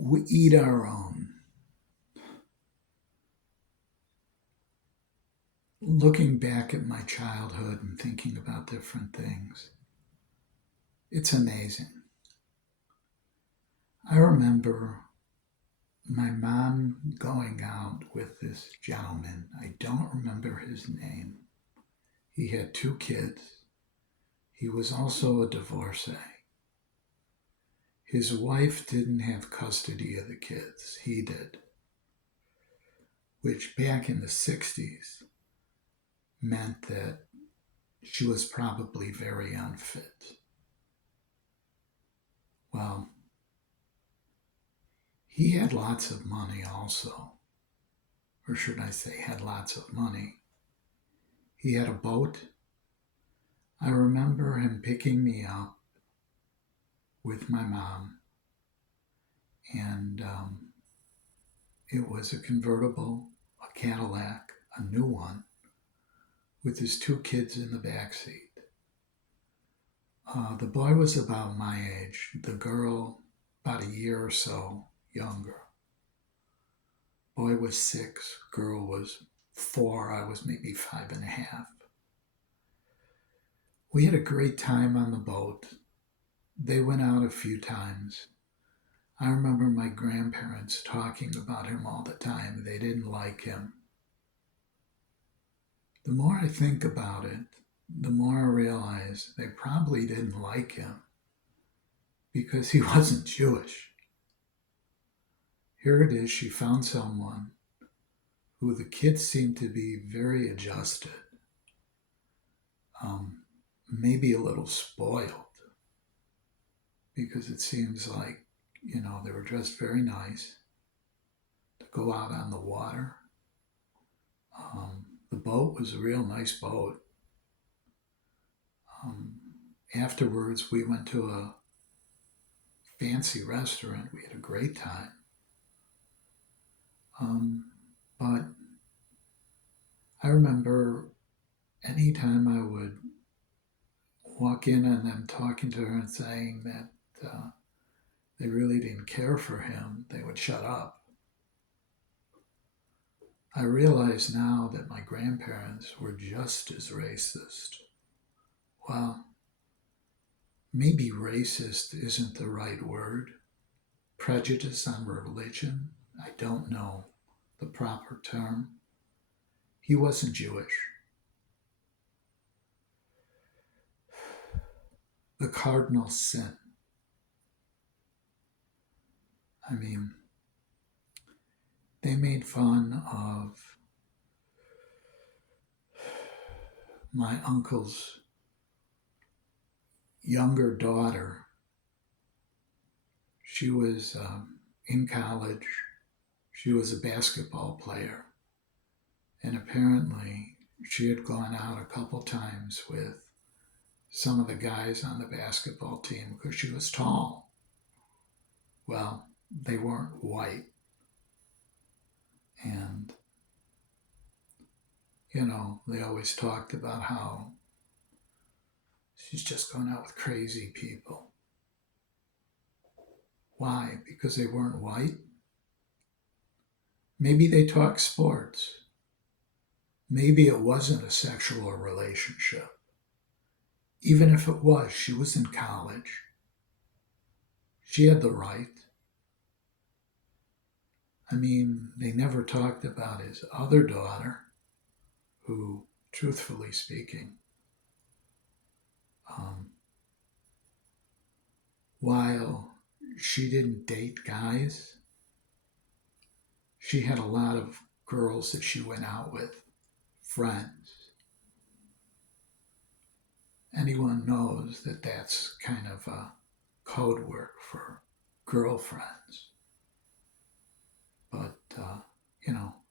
We eat our own. Looking back at my childhood and thinking about different things, it's amazing. I remember my mom going out with this gentleman. I don't remember his name. He had two kids. He was also a divorcee. His wife didn't have custody of the kids, he did, which back in the 60s meant that she was probably very unfit. Well, he had lots of money also, or should I say, had lots of money. He had a boat. I remember him picking me up with my mom, and it was a convertible, a Cadillac, a new one, with his two kids in the back seat. The boy was about my age, the girl about a year or so younger. Boy was 6, girl was 4, I was maybe 5.5. We had a great time on the boat. They went out a few times. I remember my grandparents talking about him all the time. They didn't like him. The more I think about it, the more I realize they probably didn't like him because he wasn't Jewish. Here it is, she found someone who the kids seemed to be very adjusted, um, maybe a little spoiled, because it seems like, they were dressed very nice to go out on the water. The boat was a real nice boat. Um, Afterwards, we went to a fancy restaurant. We had a great time. But I remember anytime I would walk in on them talking to her and saying that they really didn't care for him, they would shut up. I realize now that my grandparents were just as racist. Well, maybe racist isn't the right word. Prejudice on religion, I don't know the proper term. He wasn't Jewish. The cardinal sin. I mean, they made fun of my uncle's younger daughter. She was in college. She was a basketball player. And apparently, she had gone out a couple times with some of the guys on the basketball team because she was tall. Well, they weren't white. And, they always talked about how she's just going out with crazy people. Why? Because they weren't white? Maybe they talked sports. Maybe it wasn't a sexual relationship. Even if it was, she was in college. She had the right. I mean, they never talked about his other daughter, who, truthfully speaking, um, while she didn't date guys, she had a lot of girls that she went out with, friends. Anyone knows that that's kind of a code word for girlfriends. But,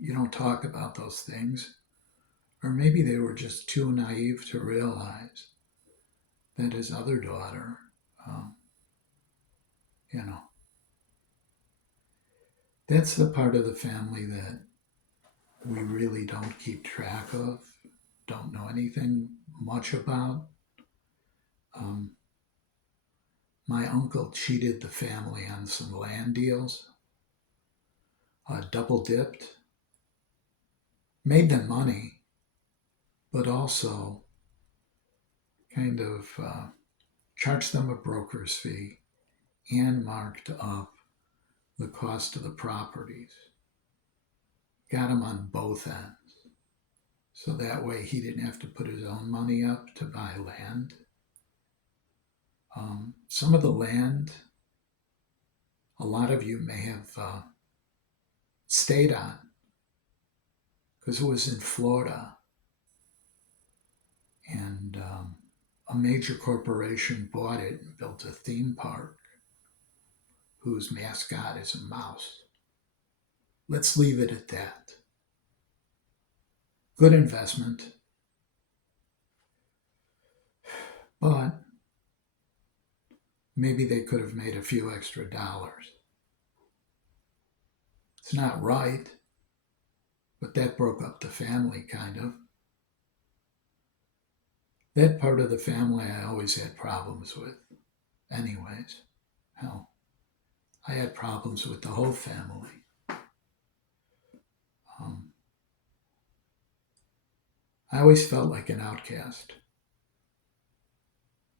you don't talk about those things. Or maybe they were just too naive to realize that his other daughter, um, you know, that's the part of the family that we really don't keep track of, don't know anything much about. Um, my uncle cheated the family on some land deals, double dipped, made them money, but also kind of charged them a broker's fee and marked up the cost of the properties. Got him on both ends. So that way he didn't have to put his own money up to buy land. Some of the land, a lot of you may have stayed on because it was in Florida. And a major corporation bought it and built a theme park whose mascot is a mouse. Let's leave it at that. Good investment. But maybe they could have made a few extra dollars. It's not right, but that broke up the family, kind of. That part of the family I always had problems with. Anyways, hell, I had problems with the whole family. I always felt like an outcast.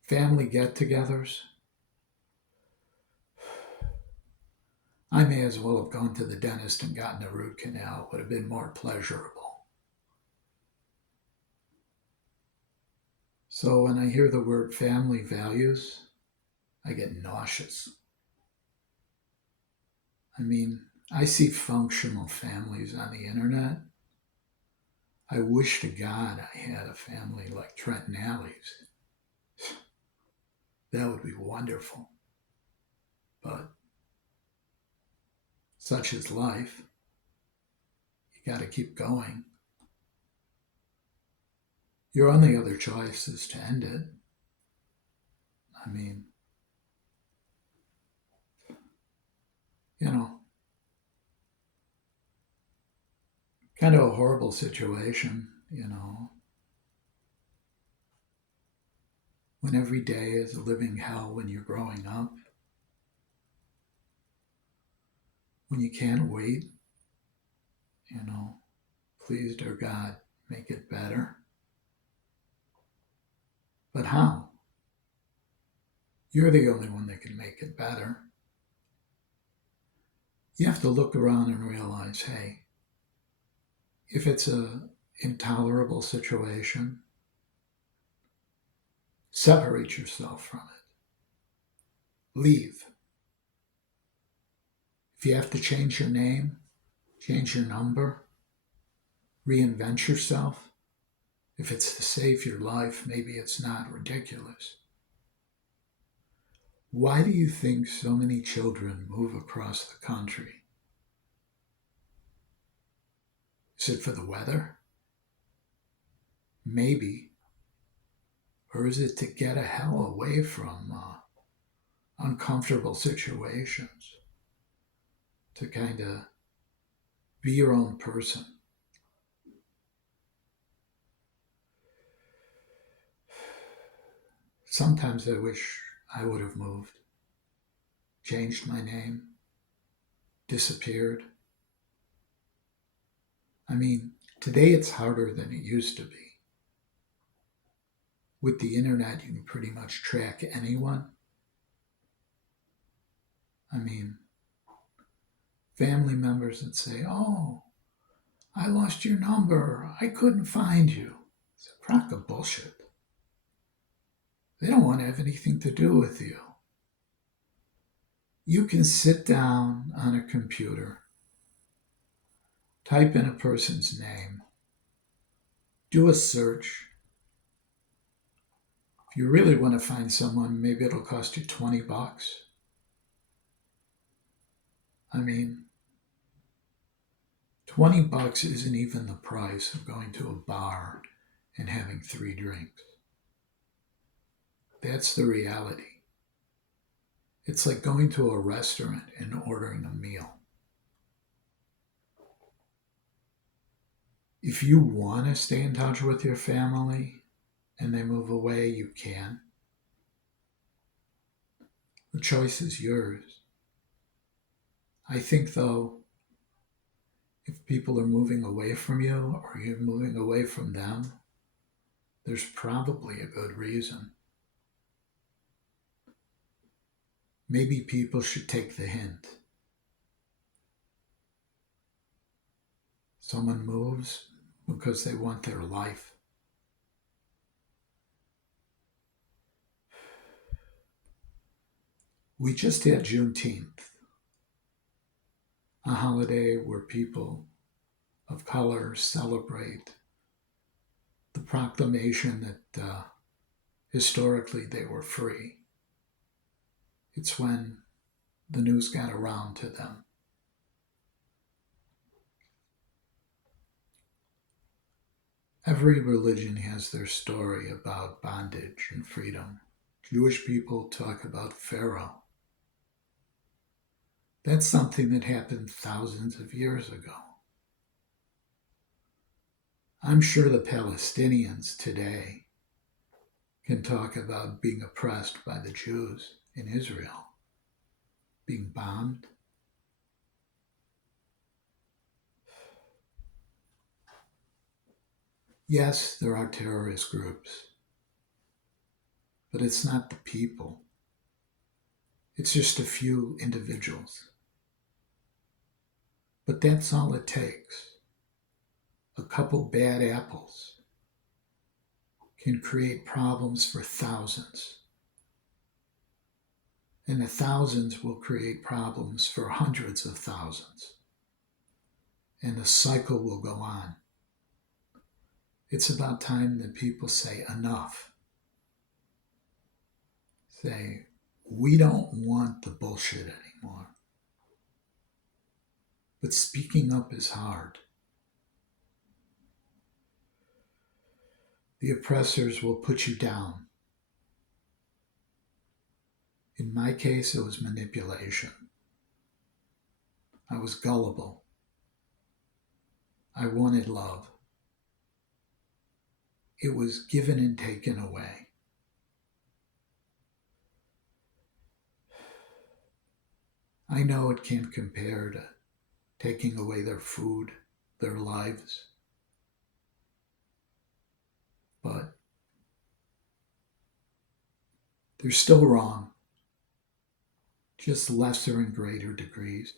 Family get-togethers, I may as well have gone to the dentist and gotten a root canal. It would have been more pleasurable. So when I hear the word family values, I get nauseous. I mean, I see functional families on the internet. I wish to God I had a family like Trent and Allie's. That would be wonderful. But such is life. You got to keep going. Your only other choice is to end it. I mean, kind of a horrible situation, when every day is a living hell when you're growing up, when you can't wait, please, dear God, make it better. But how? You're the only one that can make it better. You have to look around and realize, hey, if it's an intolerable situation, separate yourself from it. Leave. If you have to change your name, change your number, reinvent yourself, if it's to save your life, maybe it's not ridiculous. Why do you think so many children move across the country? Is it for the weather? Maybe. Or is it to get a hell away from uncomfortable situations? To kind of be your own person? Sometimes I wish I would have moved, changed my name, disappeared. I mean, today it's harder than it used to be. With the internet, you can pretty much track anyone. I mean, family members that say, oh, I lost your number. I couldn't find you. It's a crock of bullshit. They don't want to have anything to do with you. You can sit down on a computer, type in a person's name, do a search. If you really want to find someone, maybe it'll cost you $20. I mean, $20 isn't even the price of going to a bar and having 3 drinks. That's the reality. It's like going to a restaurant and ordering a meal. If you want to stay in touch with your family and they move away, you can. The choice is yours. I think, though, if people are moving away from you or you're moving away from them, there's probably a good reason. Maybe people should take the hint. Someone moves because they want their life. We just had Juneteenth, a holiday where people of color celebrate the proclamation that historically they were free. It's when the news got around to them. Every religion has their story about bondage and freedom. Jewish people talk about Pharaoh. That's something that happened thousands of years ago. I'm sure the Palestinians today can talk about being oppressed by the Jews in Israel, being bombed. Yes, there are terrorist groups, but it's not the people. It's just a few individuals. But that's all it takes. A couple bad apples can create problems for thousands. And the thousands will create problems for hundreds of thousands. And the cycle will go on. It's about time that people say enough. Say, we don't want the bullshit anymore. But speaking up is hard. The oppressors will put you down. In my case, it was manipulation. I was gullible. I wanted love. It was given and taken away. I know it can't compare to taking away their food, their lives. But they're still wrong, just lesser and greater degrees.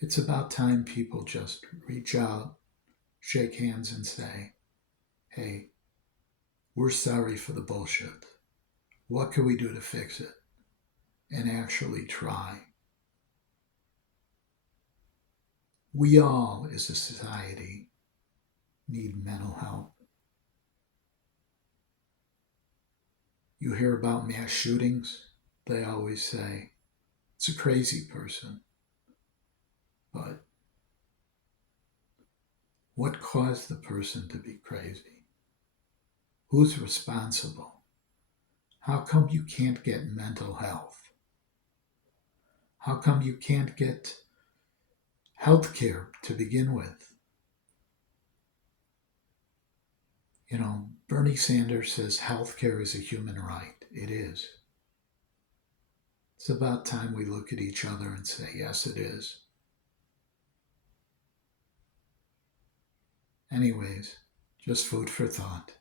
It's about time people just reach out, shake hands, and say, hey, we're sorry for the bullshit. What can we do to fix it? And actually try. We all, as a society, need mental health. You hear about mass shootings, they always say, it's a crazy person. But what caused the person to be crazy? Who's responsible? How come you can't get mental health? How come you can't get health care to begin with? You know, Bernie Sanders says healthcare is a human right. It is. It's about time we look at each other and say, yes, it is. Anyways, just food for thought.